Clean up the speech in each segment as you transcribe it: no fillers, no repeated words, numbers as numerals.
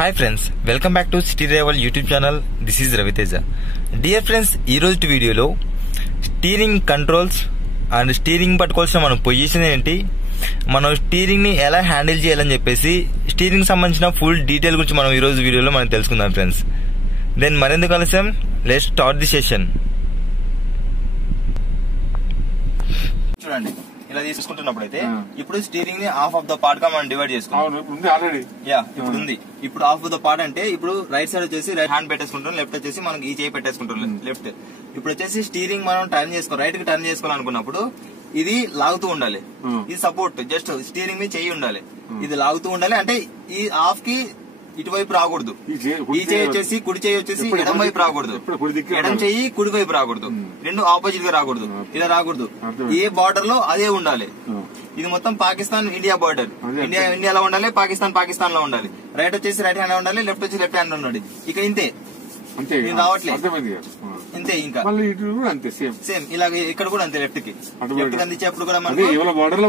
Hi friends, welcome back to city driver YouTube channel. This is Ravi Teja. Dear friends, ఈ రోజు వీడియోలో steering controls and steering పట్టుకోవాల్సిన మన position ఏంటి, మనం స్టీరింగ్ ని ఎలా హ్యాండిల్ చేయాలని చెప్పేసి స్టీరింగ్ సంబంధించిన ఫుల్ డీటెయిల్ గురించి మనం ఈ రోజు వీడియోలో మనం తెలుసుకుందాం ఫ్రెండ్స్. దెన్ మరెందుకు ఆలస్యం, లెట్స్ స్టార్ట్ ది సెషన్. చూడండి, ఇలా తీసుకుంటున్నప్పుడు అయితే ఇప్పుడు స్టీరింగ్ ని హాఫ్ ఆఫ్ ద పార్ట్ గా మనం డివైడ్ చేసుకుంటాం. ఇప్పుడు ఉంది. ఇప్పుడు హాఫ్ ఆఫ్ ద పార్ట్ అంటే ఇప్పుడు రైట్ సైడ్ వచ్చేసి రైట్ హ్యాండ్ పెట్టేసుకుంటాం, లెఫ్ట్ వచ్చేసి మనకి ఈ చేయి పెట్టేసుకుంటాం లెఫ్ట్. ఇప్పుడు వచ్చేసి స్టీరింగ్ మనం టర్న్ చేసుకోవాలి, రైట్ కి టర్న్ చేసుకోవాలనుకున్నప్పుడు ఇది లాగుతూ ఉండాలి. ఇది సపోర్ట్, జస్ట్ స్టీరింగ్ మీద చెయ్యి ఉండాలి, ఇది లాగుతూ ఉండాలి. అంటే ఈ హాఫ్ కి ఇటువైపు రాకూడదు, ఈ చేయి వచ్చేసి కుడి చేయి వచ్చేసి ఎడం వైపు రాకూడదు, ఎడం చెయ్యి కుడి వైపు రాకూడదు, రెండు ఆపోజిట్ గా రాకూడదు, ఇలా రాకూడదు. ఏ బార్డర్ లో అదే ఉండాలి. ఇది మొత్తం పాకిస్తాన్ ఇండియా బార్డర్, ఇండియాలో ఉండాలి, పాకిస్తాన్ లో ఉండాలి. రైట్ వచ్చేసి రైట్ హ్యాండ్ ఉండాలి, లెఫ్ట్ వచ్చి లెఫ్ట్ హ్యాండ్ ఉండాలి. ఇక ఇంతే, రావట్లేదు అంతే. ఇంకా సేమ్ ఇలాగ ఇక్కడ కూడా అంతే, లెఫ్ట్ కి అందించేప్పుడు కూడా మనకి ఎవరి బార్డర్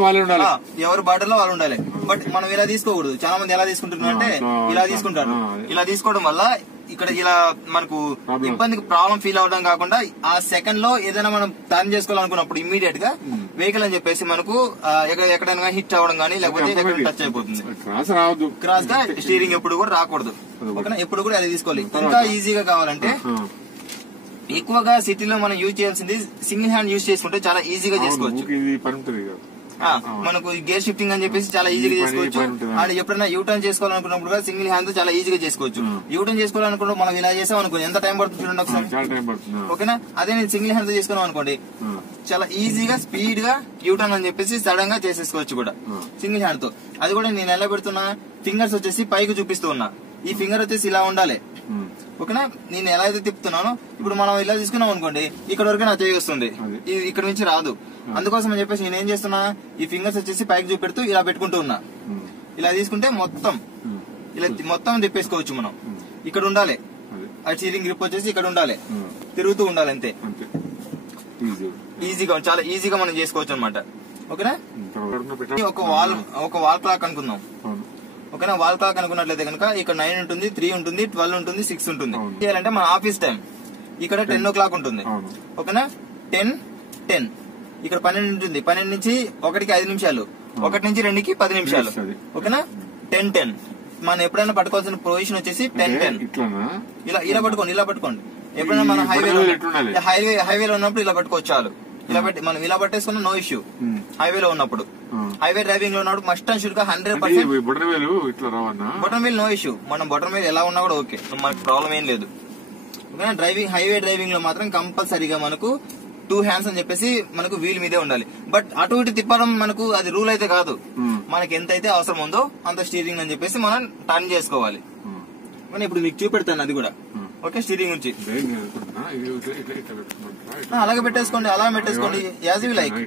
లో వాళ్ళు ఉండాలి. బట్ మనం ఇలా తీసుకోకూడదు. చాలా మంది ఎలా తీసుకుంటున్నారు అంటే ఇలా తీసుకుంటారు. ఇలా తీసుకోవడం వల్ల ఇక్కడ ఇలా మనకు ఇబ్బందికి ప్రాబ్లం ఫీల్ అవడం కాకుండా ఆ సెకండ్ లో ఏదైనా మనం టర్న్ చేసుకోవాలనుకున్నప్పుడు ఇమ్మీడియట్ గా వెహికల్ అని చెప్పేసి మనకు ఎక్కడైనా హిట్ అవ్వడం కానీ లేకపోతే టచ్ అయిపోతుంది. క్రాస్ గా స్టీరింగ్ ఎప్పుడు కూడా రాకూడదు. ఓకేనా, ఎప్పుడు కూడా అది తీసుకోవాలి. ఇంకా ఈజీగా కావాలంటే ఎక్కువగా సిటీలో మనం యూజ్ చేయాల్సింది సింగిల్ హ్యాండ్ యూజ్ చేసుకుంటే చాలా ఈజీగా చేసుకోవచ్చు. మనకు గేర్ షిఫ్టింగ్ అని చెప్పేసి చాలా ఈజీగా చేసుకోవచ్చు. అండ్ ఎప్పుడైనా యూటర్న్ చేసుకోవాలనుకున్నప్పుడు కూడా సింగిల్ హ్యాండ్ తో చాలా ఈజీగా చేసుకోవచ్చు. యూటర్న్ చేసుకోవాలనుకుంటే మనం ఇలా చేసాం అనుకోండి, ఎంత టైం పడుతుంది చూడండి ఒకసారి. ఓకేనా, అదే నేను సింగిల్ హ్యాండ్ తో చేసుకున్నాం అనుకోండి, చాలా ఈజీగా స్పీడ్ గా యూటర్న్ అని చెప్పేసి సడన్ గా చేసేసుకోవచ్చు కూడా సింగిల్ హ్యాండ్ తో. అది కూడా నేను ఎలా పెడుతున్నా, ఫింగర్స్ వచ్చేసి పైకి చూపిస్తూ ఉన్నా. ఈ ఫింగర్ వచ్చేసి ఇలా ఉండాలి. ఓకేనా, నేను ఎలా అయితే తిప్పుతున్నానో ఇప్పుడు మనం ఇలా తీసుకున్నాం అనుకోండి, ఇక్కడ వరకు నా చేయి వస్తుంది, ఇక్కడ నుంచి రాదు. అందుకోసం అని చెప్పేసి నేను ఏం చేస్తున్నా, ఈ ఫింగర్స్ వచ్చేసి పైకి చూపెడుతూ ఇలా పెట్టుకుంటూ ఉన్నా. ఇలా తీసుకుంటే మొత్తం ఇలా మొత్తం తిప్పేసుకోవచ్చు మనం. ఇక్కడ ఉండాలి, ఆ స్టీరింగ్ గ్రిప్ వచ్చేసి ఇక్కడ ఉండాలి, తిరుగుతూ ఉండాలి, అంతే. ఈజీగా, చాలా ఈజీగా మనం చేసుకోవచ్చు అనమాట. ఓకేనా, ఒక వాల్ క్లాక్ అనుకుందాం. ఓకేనా, వాల్ క్లాక్ అనుకున్నట్లయితే కనుక ఇక్కడ 9 ఉంటుంది, 3 ఉంటుంది, 12 ఉంటుంది, 6 ఉంటుంది. చేయాలంటే మన ఆఫీస్ టైం ఇక్కడ 10 o'clock ఉంటుంది. ఓకేనా, 10 ఇక్కడ 12 ఉంటుంది, 12 నుంచి 1కి 5 నిమిషాలు, 1 నుంచి 2కి 10 నిమిషాలు. ఓకేనా, 10 మనం ఎప్పుడైనా పట్టుకోవాల్సిన పొజిషన్ వచ్చేసి 10 ఇలా పట్టుకోండి. ఎప్పుడైనా మనం హైవేలో ఉన్నప్పుడు ఇలా పట్టుకోవచ్చు చాలు. ఇలా పెట్టి మనం ఇలా పట్టేసుకున్న నో ఇష్యూ. హైవేలో ఉన్నప్పుడు, హైవే డ్రైవింగ్ లో ఉన్నప్పుడు మస్ట్ అండ్ షుడ్ గా 100% బొటన్ వీల్ నో ఇష్యూ. మనం బొటన్ వీల్ ఎలా ఉన్నా కూడా ఓకే, మనకు ప్రాబ్లం ఏం లేదు. హైవే డ్రైవింగ్ లో మాత్రం కంపల్సరీగా మనకు 2 hands అని చెప్పేసి మనకు వీల్ మీదే ఉండాలి. బట్ అటు ఇటు తిప్పడం మనకు అది రూల్ అయితే కాదు. మనకి ఎంత అయితే అవసరం ఉందో అంత స్టీరింగ్ అని చెప్పేసి మనం టర్న్ చేసుకోవాలి. ఇప్పుడు మీకు చూపెడతాను అది కూడా. ఓకే, స్టీరింగ్ నుంచి అలాగే పెట్టేసుకోండి, అలా పెట్టేసుకోండి, యాజ్ యూ లైక్,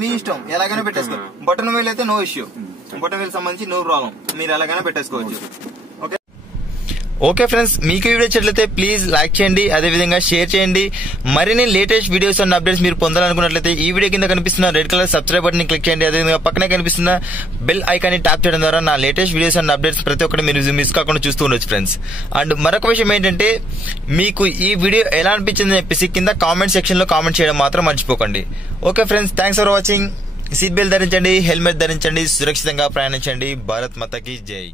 మీ ఇష్టం, ఎలాగైనా పెట్టేసుకోండి. బటన్ వీల్ అయితే నో ఇష్యూ, బటన్ వీల్ సంబంధించి నో ప్రాబ్లం, మీరు ఎలాగైనా పెట్టేసుకోవచ్చు. ఓకే ఫ్రెండ్స్, మీకు వీడియో నచ్చినట్లయితే ప్లీజ్ లైక్ చేయండి, అదేవిధంగా షేర్ చేయండి. మరిన్ని లేటెస్ట్ వీడియోస్ అండ్ అప్డేట్స్ మీరు పొందాలనుకున్నట్లయితే ఈ వీడియో కింద కనిపిస్తున్న రెడ్ కలర్ సబ్స్క్రైబ్ బటన్ ని క్లిక్ చేయండి. అదేవిధంగా పక్కనే కనిపిస్తున్న బెల్ ఐకాన్ ని ట్యాప్ చేయడం ద్వారా నా లేటెస్ట్ వీడియోస్ అండ్ అప్డేట్స్ ప్రతి ఒక్కటి మీరు మిస్ కాకుండా చూస్తూ ఉండొచ్చు ఫ్రెండ్స్. అండ్ మరొక విషయం ఏంటంటే, మీకు ఈ వీడియో ఎలా అనిపించిందని చెప్పేసి కింద కామెంట్ సెక్షన్ లో కామెంట్ చేయడం మాత్రం మర్చిపోకండి. Okay friends, thanks for watching. Seat belt ధరించండి, హెల్మెట్ ధరించండి, సురక్షితంగా ప్రయాణించండి. భారత్ మాతాకి జై.